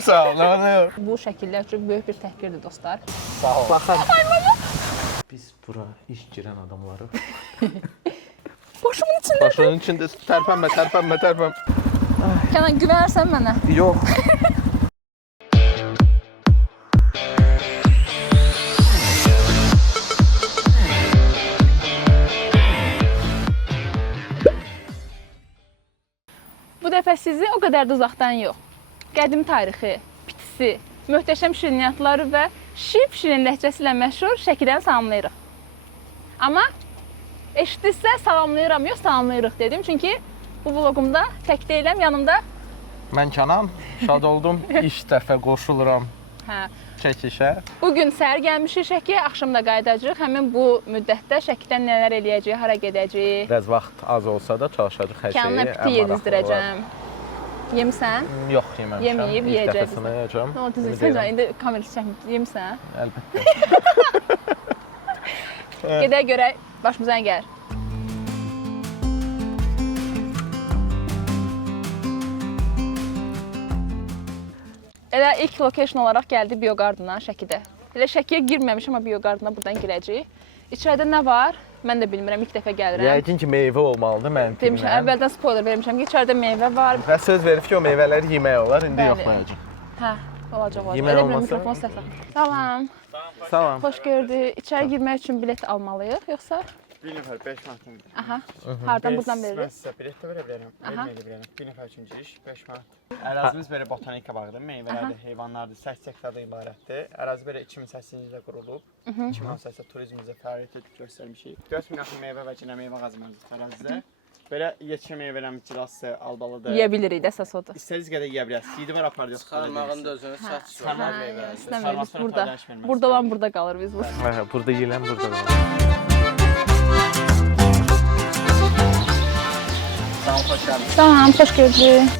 sağ ol. Bu şəkillər üçün böyük bir təhqirdir dostlar. Sağ ol. Baxın. Biz bura iş girən adamları. Başımın içində. Başının içində tərpənmə. Kənan güvənərsən mənə? Yox. Bu dəfə sizi o qədər də uzaqdan yox, qədim tarixi, bitisi, möhtəşəm şirniyyatları və şirin ləhcəsi ilə məşhur Şəkidən salamlayırıq. Amma eşitdinizsə salamlayıram, yox salamlayırıq dedim. Çünki bu vlogumda tək deyiləm, yanımda. Mən Kənan, şad oldum. İlk dəfə qoşuluram çəkişə. Bugün səhər gəlmişik Şəkiyə, axşamda qayıdacağıq. Həmin bu müddətdə Şəkidən nələr eləyəcəyik, hara gedəcəyik. Biraz vaxt az olsa da çalışacaq hər şeyi. Kənana piti yedizdirəcəm. Yemisən? Yox, yeməmişəm. Yeməyib, yeyəcəksən. İlk dəfəsini yeyəcəm. Nə oldu, sən indi kamerası çəkmir, yemisən? Əlbəttə. Gedək görək, başımıza nə gəlir. Elə ilk location olaraq gəldi Biogardena Şəkidə. Elə Şəkiyə girməmişəm, amma Biogardena buradan girəcəyik. İçəridə nə var? Mən də bilmirəm, ilk dəfə gəlirəm. Yəqin ki, meyvə olmalıdır mənim demişəm, fikrimlə. əvvəldən spoiler vermişəm ki, içəridə meyvə var. Və söz verib ki, o meyvələri yemək olar, indi yoxlayacaq. Hə, olacaq. Yemək Elə olmasa- mikrofon səslə. Salam. Salam. Xoş gördük. İçəri girmək üçün bilet almalıyıq, yoxsa? Bir nəfər 5 manat. Aha. Hardan buradan Mən veririk? sizə bilet də verə bilərəm. Aha. Verməyə də bilərəm. Bir nəfər üçün giriş 5 manat. Ərazimiz belə botanika bağıdır. Meyvələrdir, heyvanlardır, səs sektordan ibarətdir. Ərazi belə 2008-ci ildə qurulub. 2018-də turizmimizə fəaliyyət göstərmişik. 4000 yaxın meyvə və ginə meyvə ağacı mövcud ərazidə. Belə yetişən meyvələrin gilasdır, albalıdır. Yeyə bilirik də əsas odur. İstədiyiniz qədər yeyə bilərsiniz. Yedi var aparacaq. Çıxarmağında özünü çatışır. Sarmaz Hə, meyvə. istəmirik biz burada. paylaş verməz. Burada olan burada qalır biz burada. Hə, burada yeyilən burada da. Tamam, xoş gəldiniz. Tamam, xoş gördük.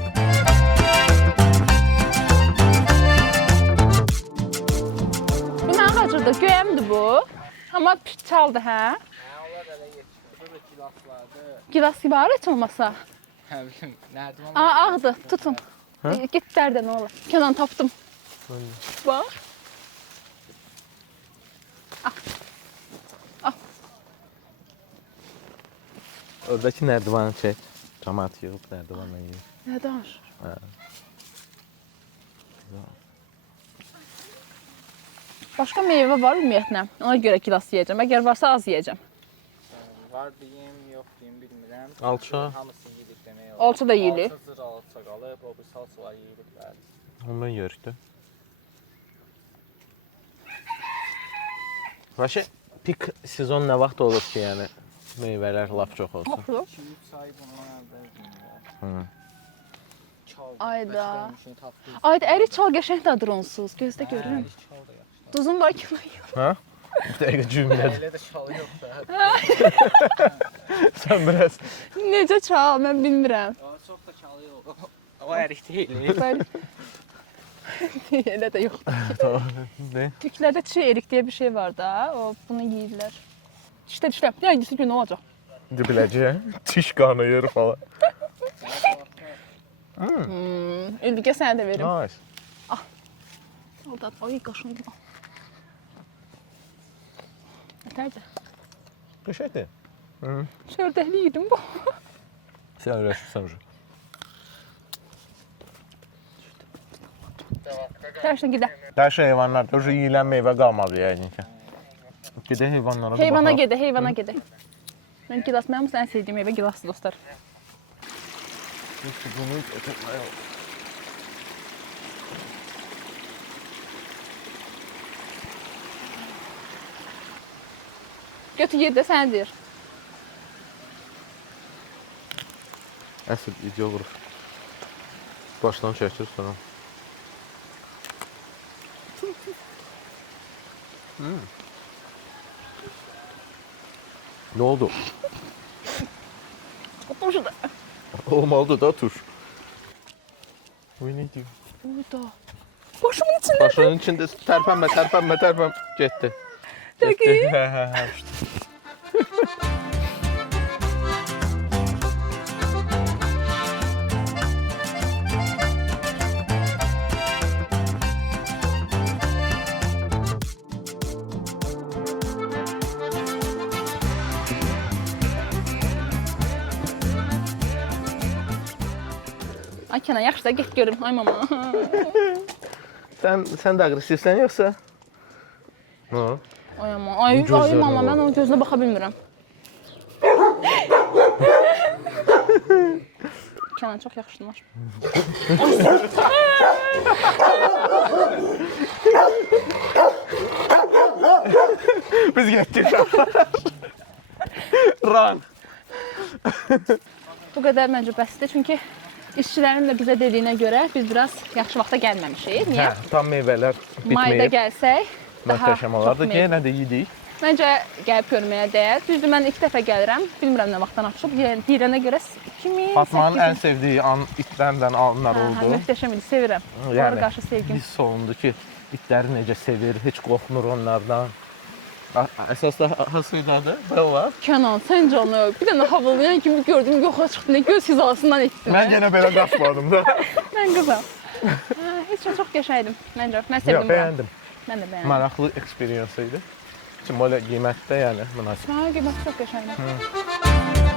Bu nə ağacıdır? Göyəmdir bu. Amma çaldı, hə? Gilas gibi ağır heç olmasa. Aa, ağdı, tutun. Git dərdə nə olur. Kenan tapdım. Bax. Oradakı nərdivanı çək. Camaat yığıb nərdivanla yeyir. Nə danışır? Başqa meyvə var ümumiyyətlə. Ona görə gilas yeyəcəm. Əgər varsa az yeyəcəm. Var deyim, yox deyim, bilmirəm. Alça. Hamısı yedik demək olar. Alça da yeyilir. Alça zır, alça qalıb, o bir salçalar yeyirik, bəli. Ondan yeyirikdə. Vəşə, pik sezon nə vaxt olur ki, yəni meyvələr lap çox olsun? 2-3 ay bundan əvvəl Ayda. Ayda əri çal qəşəng dadır onsuz. Gözdə görürüm. Çal da yaxşı. Duzun var ki, yox. Hə? Bir dəqiqə cümlədir. Elə də çalı yox da. Sən biraz Necə çal, mən bilmirəm. Çox da çalı yox. O ərik deyil. Bəli. Elə də yoxdur. ne? Türklərdə çiğ erik diye bir şey var da, o bunu yeyirlər. İşte, yayıncısı gün olacaq. Biləcək. Tiş qanayır falan. Ülbüqə sənə də verim. Nice. Aldat, ay qaşındım. Nətərdir? Qəşəkdir. Şördəkli yedim bu. Sən öyrəşirsən uje. Tərsən gidə. Dəş heyvanlarda uje yeyilən meyvə qalmadı yəqin ki. Gedək heyvanlara. Heyvana gedə, heyvana gedə. Mən gilas, mənim ən sevdiyim meyvə gilasdır dostlar. Bunu ötürmək olur. Götür yer də sənə deyir. Əsl ideoqraf. Başdan çəkir sonra. Ne oldu? Boşu da. Olmalıdır da tuş. Bu ne diyor? Burada. Başımın içində. Başının içində tərpənmə. Getdi. Dəqiq. Hə. Ay Kənan, yaxşı da get görüm. Ay mama. Sən də aqressivsən yoxsa? Nə? Ay mama. Ay mama, mən onun gözünə baxa bilmirəm. Kənan çox yaxşıdırlar. Biz getdik. Run. Bu qədər məncə bəsdir, çünki işçilərin də bizə dediyinə görə biz biraz yaxşı vaxta gəlməmişik. Niyə? Tam meyvələr Mayda bitməyib. gəlsək daha Möhtəşəm olardı. çox Yenə də yedik. Məncə gəlib görməyə dəyər. Düzdür, mən ilk dəfə gəlirəm. Bilmirəm nə vaxtdan açıb. Deyirənə görə 2008. Fatmanın ən sevdiyi itlərdən anlar oldu. Möhtəşəm idi, sevirəm. Onlara qarşı sevgim. Hiss olundu ki, itləri necə sevir, heç qorxmur onlardan. Əsas da hasıydadır, Bella. Kənan, sən canı, bir dənə havalayan kimi gördüm, yoxa çıxdı, nə göz hizasından etdin. Mən yenə belə qaçmadım da. Mən qızam. Heç çox qəşəydim, məncə. Mən sevdim bunu. Bəyəndim. Mən də bəyəndim. Maraqlı eksperience idi. Şimdi böyle qiymətdə yəni münasib. Hə, qiyməti çox qəşəngdir.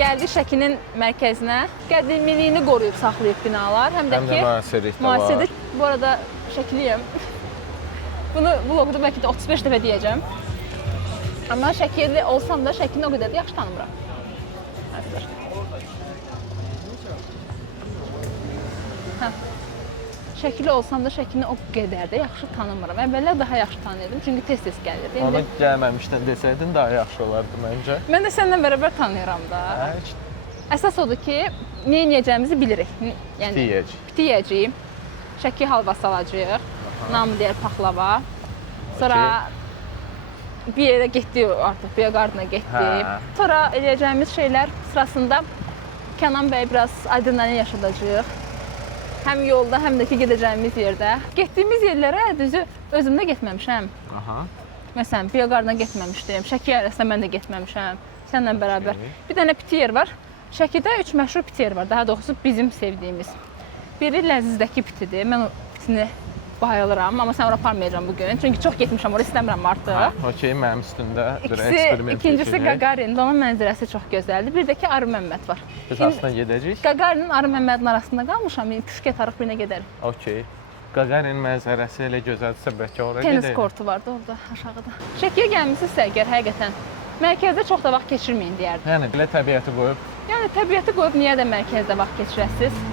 Gəldik Şəkinin mərkəzinə. Qədimiliyini qoruyub saxlayıb binalar, həm də Həm ki də müasirlik də var. müasirlik. Bu arada Şəkiliyəm. Bunu vlogda bəlkə də 35 dəfə deyəcəm. Amma Şəkili olsam da Şəkini o qədər də yaxşı tanımıram. Hə. Şəkili olsam da Şəkini o qədər də yaxşı tanımıram. Əvvəllər daha yaxşı tanıyırdım, çünki tez-tez gəlirdi. Onu gəlməmişdən desəydin daha yaxşı olardı məncə. Mən də səninlə bərabər tanıyıram da. Əsas odur ki, nə edəcəyimizi bilirik. Yəni piti yeyəcəyik, Şəki halvası alacağıq, namı deyər paxlava. Sonra bir yerə getdik artıq, Biyaqardına getdik. Sonra eləyəcəyimiz şeylər sırasında Kənan bəy biraz adrenalin yaşadacağıq. Həm yolda, həm də ki gedəcəyimiz yerdə. Getdiyimiz yerlərə düzü özümdə getməmişəm. Məsələn, Biyaqardına getməmişdim, Şəki arasında mən də getməmişəm. Səninlə bərabər. Bir dənə piti yer var. Şəkidə 3 məşhur piti yer var. Daha doğrusu bizim sevdiyimiz. Biri Ləzizdəki pitidir. Mən o pitini bayılıram, amma sən ora aparmayacağam bugün. Çünki çox getmişəm, ora istəmirəm artıq. Okey, mənim üstündə bir eksperiment. İkincisi Qaqarindir. Onun mənzərəsi çox gözəldir. Bir də ki Arı Məmməd var. Biz aslında gedəcəyik. Qaqarinin Arı Məmmədin arasında qalmışam. Püşk atarıq birinə gedərik. Okey. Qaqarin mənzərəsi elə gözəldirsə bəlkə ora gedək. Tenis kortu vardı orada aşağıda. Şəkiyə gəlmisinizsə əgər həqiqətən mərkəzdə çox da vaxt keçirməyin deyərdim. Yəni belə təbiəti qoyub. Yəni təbiəti qoyub niyə də mərkəzdə vaxt keçirəsiz?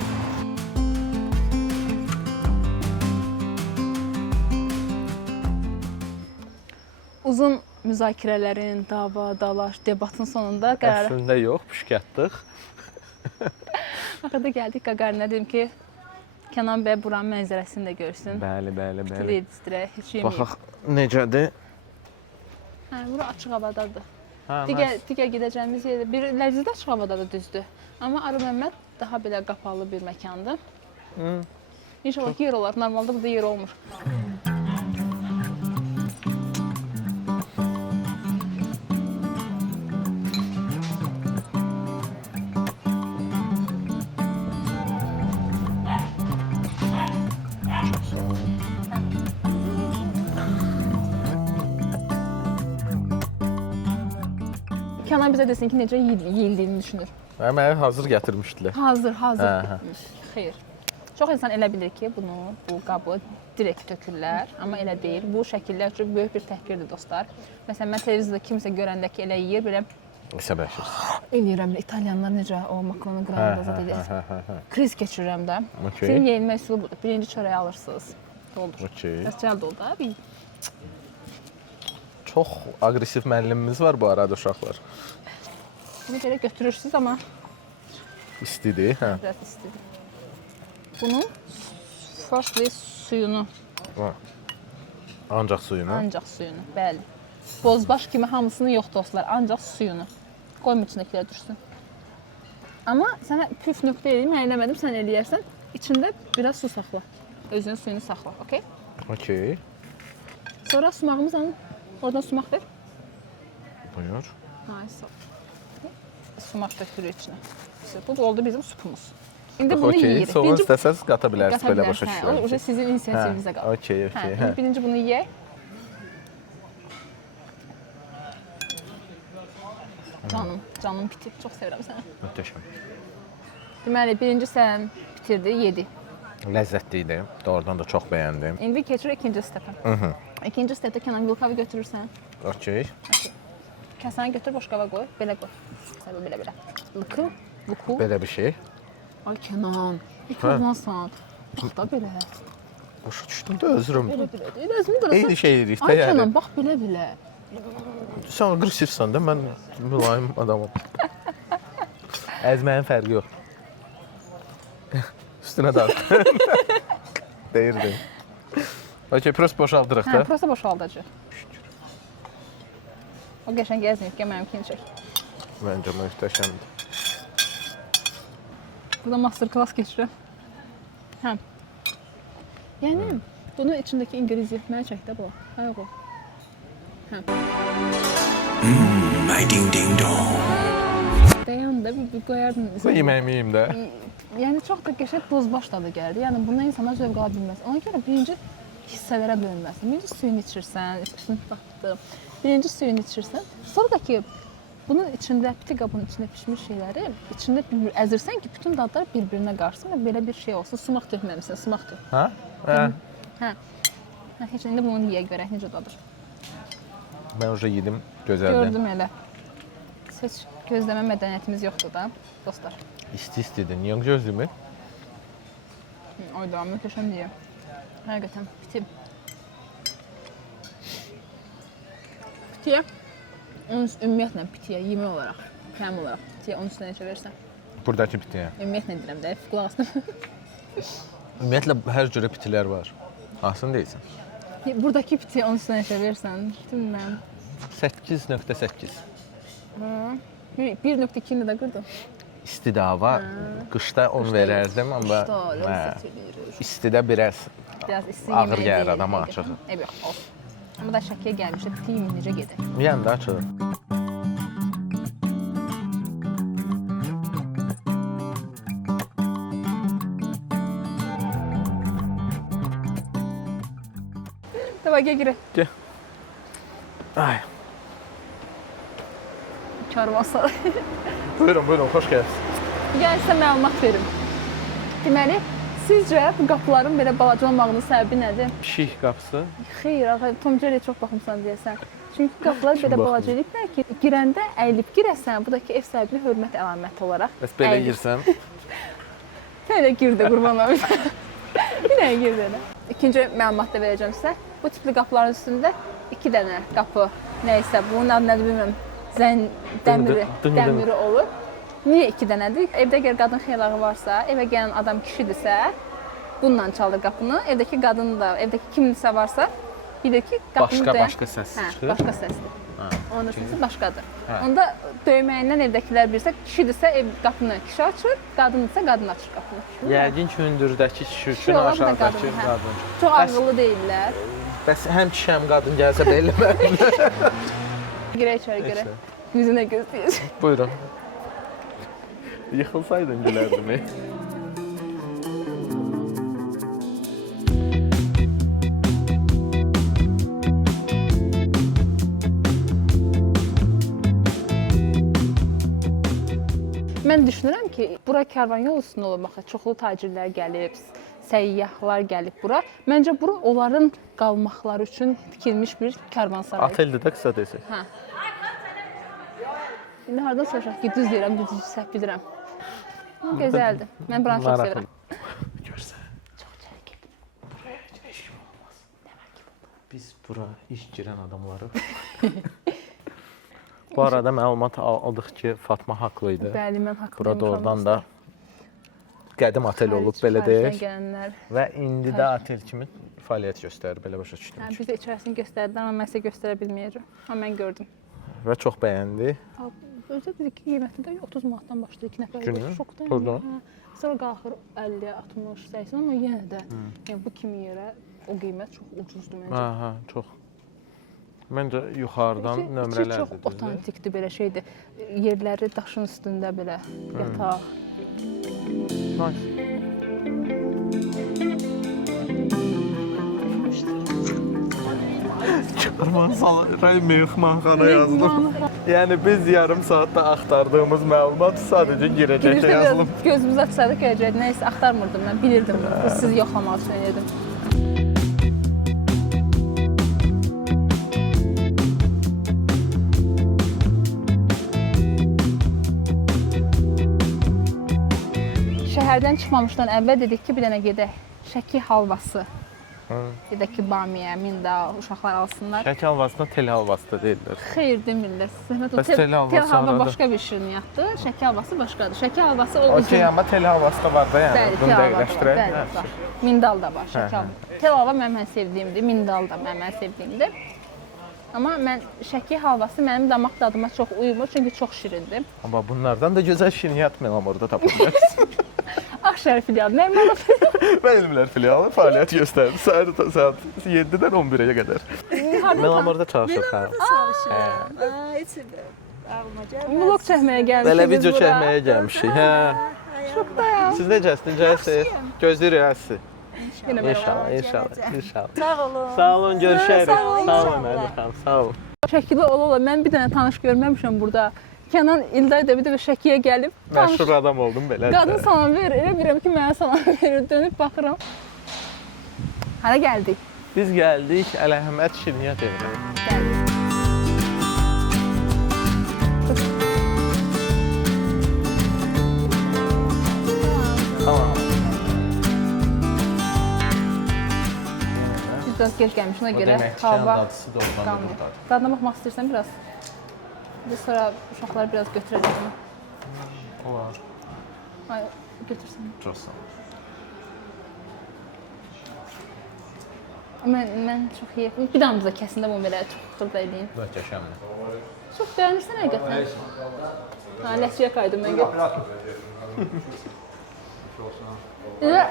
Uzun müzakirələrin, dava, dalaş, debatın sonunda qərar... Əslində yox, püşkətdik. Axırda gəldik Qaqarinə, dedim ki, Kənan bəy buranın mənzərəsini də görsün. Bəli. Piti yedizdirək, heç yeməyib. Baxaq necədir? Hə, bura açıq havadadır. Hə, Digər gedəcəyimiz yerdə bir Ləzizdə açıq havadadır, düzdür. Amma Arı Məmməd daha belə qapalı bir məkandır. İnşallah ki, yer olar. Normalda burada yer olmur. Kənan bizə desin ki, necə yeyildiyini düşünür. Mənə hazır gətirmişdilər. Hazır. Hə. Xeyr. Çox insan elə bilir ki, bu qabı direkt tökürlər, amma elə deyil. Bu şəkillər üçün böyük bir təhqirdir dostlar. Məsələn, mən televizorda kimsə görəndə ki, elə yeyir, belə Səbəşirsən. eləyirəm. İtalyanlar necə o makaronu qranada edir. Kriz keçirirəm də. Okey. Senin yeyilmə üsulu budur. Birinci çörəyi alırsınız. Doldur. Okey. Əscəl doldur abi. Çox aqressiv müəllimimiz var bu arada uşaqlar. Bunu belə götürürsünüz, amma İstidir, hə. biraz istidir. Bunun firstly suyunu, Ancaq suyunu. ancaq suyunu, bəli. Bozbaş kimi hamısını yox dostlar, ancaq suyunu. Qoyma içindəkilər düşsün. Amma sənə püf nöqtə eləyim, mən eləmədim, sən eləyərsən. İçində biraz su saxla. Özünün suyunu saxla, okey? Okey. Sonra sumağımız alın. Oradan sumaq ver. Buyur. Nice. Sumaq tökülür içinə. Bu oldu bizim supumuz. İndi bunu Okey. yeyirik. Soğan istəsəz qata bilərsiniz, belə başa O düşürəm. sizin inisiativinizə qalır. Okey. Birinci bunu yeyək. Canım piti. Çox sevirəm səni. Möhtəşəm. Deməli, birinci sən bitirdi, 7. Ləzzətli idi. Doğrudan da çox bəyəndim. İndi keçir ikinci stepə. İkinci stepdə Kənan Vilkavı götürürsən. Okey. Kəsəni götür, boşqaba qoy. Belə qoy. Sən belə. Luku. Belə bir şey. Ay Kənan, yıkılmasan. Bax da belə. Başa düşdüm də özürüm. Belə. Özünü qırırsan. Eyni şey edirik də Ay yəni. Kənan, bax belə. Sən aqressivsən də, mən mülayim adamım. Əzməyin fərqi yox. Üstünə dağıt. Deyirdim. Okey, prost boşaldırıq Hə, da. prosta boşaldacaq. O qəşəng gəzməyib, gəl mənimkini çək. Məncə möhtəşəmdir. Burada master class keçirəm. Hə. Yəni, bunun içindəki ingredient mənə çək də bu. Ayaq o. My ding ding dong. Dayan da bir qoyardın. Bu yeməyimi yeyim də. Yəni çox da qəşəng bozbaş dadı gəldi. Yəni bundan insanlar zövq ala bilməz. Ona görə birinci hissələrə bölünməlisən. Birinci suyunu içirsən, üstünü baxdım. Birinci suyunu içirsən. Sonra da ki bunun içində, piti qabının içində pişmiş şeyləri içində əzirsən ki, bütün dadlar bir-birinə qarışsın və belə bir şey olsun. Sumaq tökməmisən, sumaq tök. Hə? Hə, heç indi bunu yeyə görək necə dadır. Mən уже yedim, gözəldir. Gördüm elə. Heç gözləmə mədəniyyətimiz yoxdur da, dostlar. İsti-istidir. Niyə gözlümür? Ayda, möhtəşəm deyir. Həqiqətən, piti. Pitiyə, ümumiyyətlə pitiyə, yemək olaraq, təm olaraq pitiyə 10 üstünə neçə verirsən? Buradakı pitiyə. Ümumiyyətlə deyirəm də, qulaq asdım. Ümumiyyətlə, hər cürə pitilər var. Hansını deyirsən? Buradakı pitiyə 10 üstünə neçə verirsən? Bilməm. 8.8. 1.2-ni də qırdım. İstidə hava, qışda 10 verərdim, amma istidə biraz Biraz isti ağır yeməyi gəlir deyil, adama həqiqətən. açığı. Yox, olsun. Amma da Şəkiyə gəlmişdə piti yemək necə gedir? Yəni də açığı. Davay, gəl girək. Gəl. Ay. Karvansaray. Buyurun, xoş gəldiniz. Gəl sizə məlumat verim. Deməli, sizcə bu qapıların belə balaca olmağının səbəbi nədir? Pişik qapısı. Xeyr, ağa, Tom Jerry çox baxımsan deyəsən. Çünki qapılar belə baxmır? balaca eliblər ki, girəndə əyilib girəsən, bu da ki, ev sahibinə hörmət əlaməti olaraq. Bəs belə əyilib. girsən, Elə girdi, qurban olum. Bir dənə girdi elə. İkinci məlumat da verəcəm sizə. Bu tipli qapıların üstündə 2 dənə qapı, nəysə, bunun adı nədir bilmirəm, dəmiri olur. Niyə 2 dənədir? Evdə əgər qadın xeylağı varsa, evə gələn adam kişidirsə, bununla çalır qapını. Evdəki qadın da, evdəki kimdirsə varsa, bilir ki, qapını başqa səs çıxır. Başqa səsdir. Onun səsi başqadır. Onda döyməyindən evdəkilər bilirsə, kişidirsə ev qapını kişi açır, qadındırsa qadın açır qapını. Yəqin ki, hündürdəki kişi üçün Kişi olan da aşağıdakı qadın, hə. qadın. Çox ağıllı deyirlər. Bəs həm kişi, həm qadın gəlsə belə eləməlilər. Girək içəri görə. Yüzünə gözləyir. Buyurun. Yıxılsaydın gülərdim. Mən düşünürəm ki, bura karvan yol üstündə olub, baxın, çoxlu tacirlər gəlib, səyyahlar gəlib bura. Məncə bura onların qalmaqları üçün tikilmiş bir karvansaray. Oteldir də qısa desək. Hə. İndi hardan soruşaq ki, düz deyirəm, düz səhv bilirəm. Gözəldir. Mən buranı çox sevirəm. Görsən. Çox çəkil. Buraya heç kim olmaz. Biz bura iş girən adamları Bu arada məlumat aldıq ki, Fatma haqlı idi. Bəli, mən haqlı Burada doğrudan da qədim otel olub, belə deyək. Və indi də otel kimi fəaliyyət göstərir, belə başa düşdüm. Biz də içərisini göstərdik, amma mən sizə göstərə bilməyəcəm. Amma mən gördüm. Və çox bəyəndi. Özdə dedik ki, qiyməti də 30 manatdan başlayır 2 nəfər. Günü? Şokdan. Oradan. Sonra qalxır 50, 60, 80, amma yenə də yəni bu kimi yerə o qiymət çox ucuzdur məncə. Hə, çox. Məncə yuxarıdan nömrələrdir. Çox otantikdir belə şeydir. Yerləri daşın üstündə belə yataq. Nice. Karvansaray mehmanxana yazılıb. Yəni biz yarım saatda axtardığımız məlumat sadəcə girəcəkdə yazılıb. Gözümüz açsaydı görəcəkdik. Nəysə axtarmırdım mən, bilirdim bunu. Sizi yoxlamaq üçün edirdim. Şəhərdən çıxmamışdan əvvəl dedik ki, bir dənə gedək. Şəki halvası. Gedək ki, bamiyə, mindal, uşaqlar alsınlar. Şəki halvasına tel halvası da deyirlər. Xeyr demirlər. Zəhmət Bəs tel halvası tel halva arada? başqa bir şirniyyatdır. Şəki halvası başqadır. Şəki halvası o Okey, amma tel halvası da var da yəni. Bəli, Bunu tel halva da var. dəqiqləşdirək. Bəli, var. Mindal da var, şəki halva. Tel halva mənim sevdiyimdir, mindal da mənim sevdiyimdir. Amma mən şəki halvası mənim damaq dadıma çox uyumur, çünki çox şirindir. Amma bunlardan da gözəl şirniyyat Melamorda tapa bilərsiniz. Ağşəhər filialı, Nərmanov filialı. Və Elmlər filialı fəaliyyət göstərdi. Saat 7-dən 11-ə qədər. Melamorda çalışır. Vlog çəkməyə gəlmişik. Belə biz video bura. çəkməyə gəlmişik. Hə. Şokdayam. Siz necəsiniz? Necəsiniz? Gözləyirik sizi. Yenə belə. İnşallah. Sağ olun. Sağ olun, görüşərik. Sağ olun, Məhəmməd xanım. Sağ olun. Şəkili ola-ola mən bir dənə tanış görməmişəm burada. Kənan İlday da bir dəfə Şəkiyə gəlib. Məşhur adam oldum belə. Qadın salam verir, elə bilirəm ki, mənə salam verir. Dönüb baxıram. Hara gəldik? Biz gəldik Ələhəmməd Şirniyyat evinə. Gəldik. Tamam. Biz biraz gec gəlmişik, ona O görə demək ki, hava dadısı da ondan qalmır. burdadır. Dadına baxmaq istəyirsən biraz? Biz sonra uşaqlar biraz götürəcək onu. Olar. Ay, götürsən. Çox sağ olun. Mən çox yeyəm. Bir damızda kəsində bunu belə çox xırda edeyim. Möhtəşəmdir. Çox bəyənirsən həqiqətən. Ha, ləhcəyə qaydım mən götür. Elə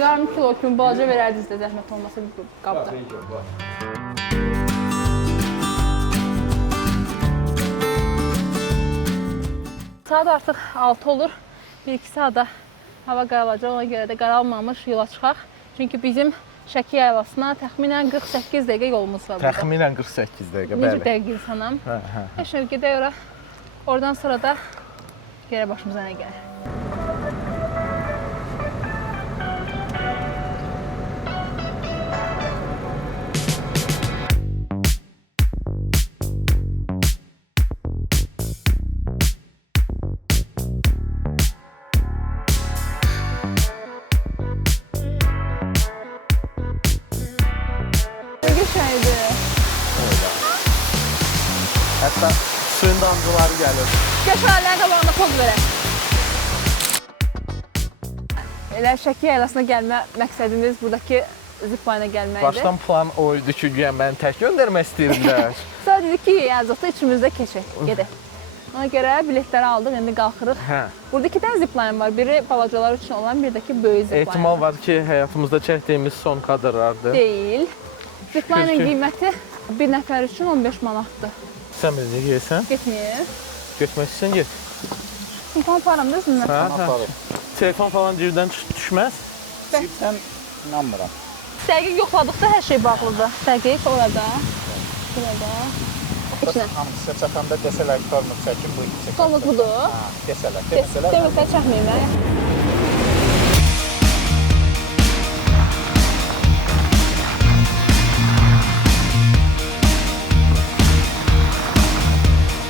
yarım kilo kimi balaca verərdiniz də zəhmət olmasa bir qabda. Saat artıq 6 olur. 1-2 saata hava qaralacaq, ona görə də qaralmamış yola çıxaq. Çünki bizim Şəki yaylasına təxminən 48 dəqiqə yolumuz var burada. Təxminən 48 dəqiqə, Necə bəli. dəqiq insanam. Hə. Heç nə gedək ora. Oradan sonra da gələ başımıza nə gəlir. Ne geçeydi? Hətta suyun damcıları gəlir. Qəşənglərin qabağında poz verək. Elə Şəki yaylasına gəlmə məqsədimiz buradakı zipline gəlməkdir. Başdan plan o idi ki, güya məni tək göndərmək istəyirlər. Sonra dedik ki, yazıqda üçümüzdə keçək, gedək. Ona görə biletləri aldıq, indi qalxırıq. Hə. Burada 2 dənə zipline var. Biri balacalar üçün olan, bir də ki, böyük zipline. Ehtimal var ki, həyatımızda çəkdiyimiz son kadrlardır. Deyil. Zipline'ın Şükür ki. qiyməti bir nəfər üçün 15 manatdır. Sən bizə gəlsən, Getmir. getmək istəyirsən, get. Telefon param da sizinlə. Hə. Telefon falan cibdən düşməz. Sən inanmıram. Dəqiq yoxladıqda hər şey bağlıdır. Dəqiq orada. Burada. İçinə. Hamısı çatanda desələr ki, tormuz çəkin, bu iki çəkin. Tomuz budur. Desələr, Deməsə çəkməyim mən.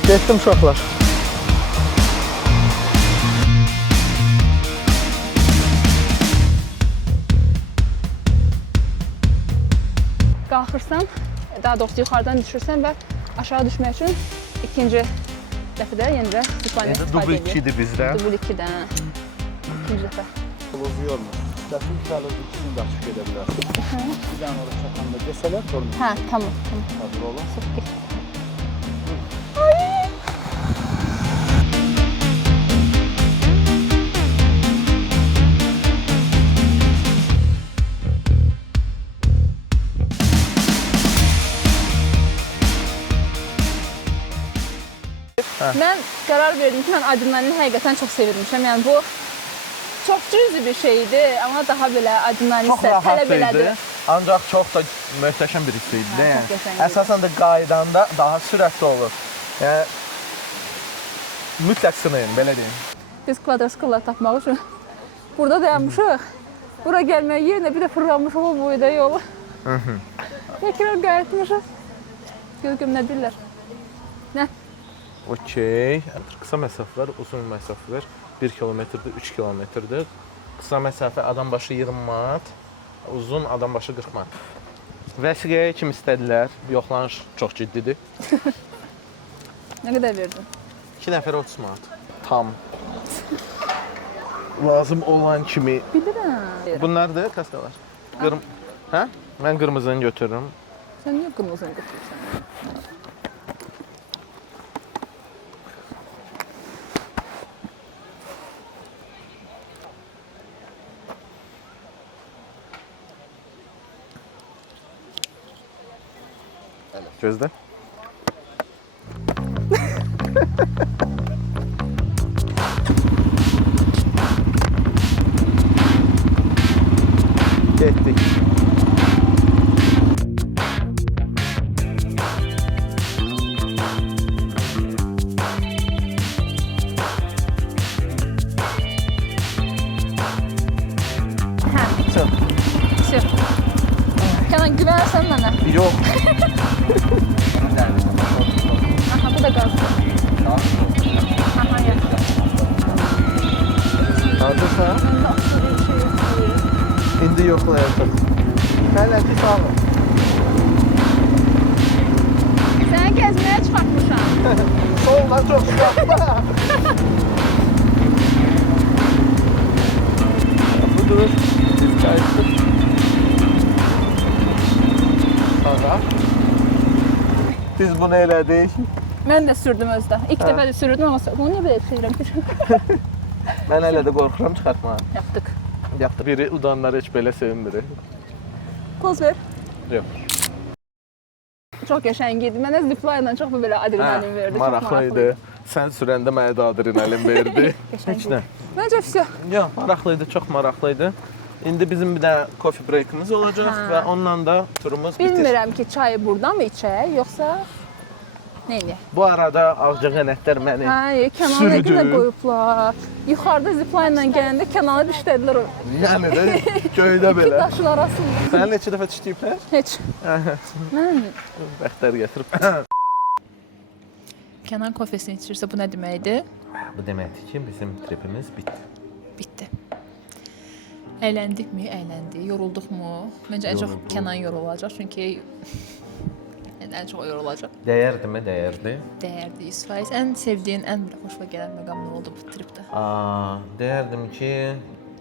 Getdim uşaqlar. Qalxırsan, daha doğrusu yuxarıdan düşürsən və aşağı düşmək üçün ikinci dəfədə yenicə zipline istifadə edir. Dubl 2-dir bizdə. Dubl 2-də. İkinci dəfə. Puluzu yormur. Dəfin kilosu ikisini də açıq edə bilərsin. Bir dənə orada çatanda desələr tormuz. Hə, tamam. Hazır olun. Çox get. Mən qərar verdim ki, mən adrenalini həqiqətən çox sevirmişəm. Yəni bu çox cüzi bir şeydir, amma daha belə adrenalin Çox rahat tələb elədir. idi. Ancaq çox da möhtəşəm bir hiss idi. Hə, Yəni, çox qəşəng idi. əsasən də qaydanda daha sürətli olur. Yəni mütləq sınayın, belə deyim. Biz kvadraskalar tapmaq üçün burada dayanmışıq. Bura gəlmək yerinə bir də fırlanmışıq o boyda yolu. Təkrar qayıtmışıq. Görgüm nə deyirlər? Nə? Okey. Qısa məsafələr, uzun məsafələr 1 kilometrdir, 3 kilometrdir. Qısa məsafə adam başı 20 manat, uzun adam başı 40 manat. Vəsiqəyə kim istədilər? Yoxlanış çox ciddidir. Nə qədər verdin? 2 nəfərə 30 manat. Tam. Lazım olan kimi. Bilirəm. Bunlardır kaskalar. Hə? Mən qırmızını götürürüm. Sən niyə qırmızını götürürsən? Gözlə. Getdik. Hə, Çox. sür. Kənan güvənirsən mənə? Yox. Aha, bu da qaz. Aha, yaxşı. Hazırsan? Mən də asılı bir şey yoxlayıram. İndi yoxlayacaq. Hələ ki sağ ol. Səni gəzməyə çıxartmışam. Soldan çox çıxartma. Budur. Biz qayıtdıq. Sağa. Biz bunu elədik. Mən də sürdüm özdə. İlk dəfə də sürürdüm amma bunu niyə belə edirəm ki? Mən hələ də qorxuram çıxartmağa. Yapdıq. Yapdı. Biri udanları heç belə sevinmir. Poz ver. Yox. Çox qəşəng idi. Mənə zipline-la çox belə adrenalin verdi. Maraqlı idi. Sən sürəndə mənə də adrenalin verdi. Heç nə. Məncə vəsə. Yox, maraqlı idi, çox maraqlı idi. İndi bizim bir də coffee breakimiz olacaq və onunla da turumuz bitir. Bilmirəm ki, çayı buradan mı içək, yoxsa nə edək? Bu arada ağcaqanadlar məni Hə, Kənanı sürdü. nə qoyublar. Yuxarıda zipline-la gələndə Kənanı dişlədilər o. Yəni də göydə İki belə. daşın arasında. Səni neçə dəfə dişləyiblər? Heç. Mən Bəxtər gətirib. Kənan kofesini içirsə bu nə deməkdir? Bu deməkdir ki, bizim tripimiz bitdi. Bitdi. Əyləndikmi? Əyləndik. Yorulduqmu? Məncə ən çox Yoruldum. Kənan yorulacaq çünki ən çox yorulacaq. Dəyərdimi? Dəyərdi. Dəyərdi 100%. Ən sevdiyin, ən xoşuna gələn məqam nə oldu bu tripdə? Deyərdim ki,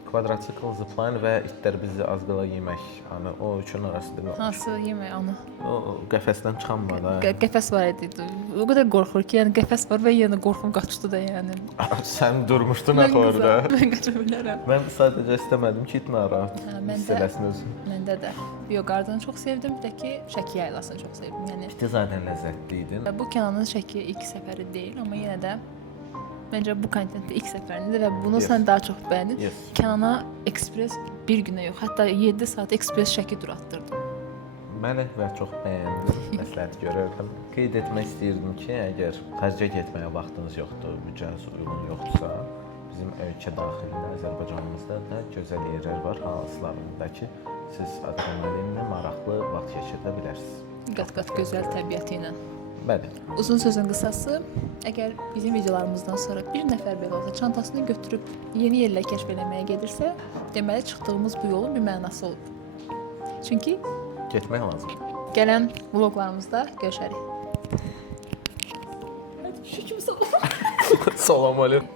kvadratsikl zipline və itlər bizi az qala yemək. Yəni o üçün arasında Hansı yemək anı? o qəfəsdən çıxanmadı. Qəfəs var idi. O qədər qorxur ki, yəni qəfəs var və yenə qorxum qaçdı da yəni. Sən durmuşdun axı orada. Mən qaça bilərəm. Mən sadəcə istəmədim ki, it narahat Mən hiss də eləsin özünü. məndə də Biyogardını çox sevdim, bir də ki, Şəki yaylasını çox sevdim. Yəni İti zaten ləzzətli idi. bu Kənanın Şəki ilk səfəri deyil, amma yenə də məncə bu kontentdə ilk səfərindir və bunu Yes. sən daha çox bəyəndin. Yes. Kənana ekspres bir günə yox, hətta 7 saat ekspres Şəki tur atdırdım. Mən və çox bəyəndim, məsləhət görərdim. Qeyd etmək istəyirdim ki, əgər xərcə getməyə vaxtınız yoxdur, büdcəniz uyğun yoxdursa, bizim ölkə daxilində Azərbaycanımızda da gözəl yerlər var, hansılarında ki, siz adrenalinlə maraqlı vaxt keçirdə bilərsiniz. Qat-qat gözəl təbiəti ilə. Bəli. Uzun sözün qısası, əgər bizim videolarımızdan sonra bir nəfər belə olsa çantasını götürüb yeni yerlər kəşf etməyə gedirsə, deməli çıxdığımız bu yolun bir mənası olub. Çünki Getmək lazımdır. gələn vloqlarımızda görüşərik. Şu kimi Salam aleyküm.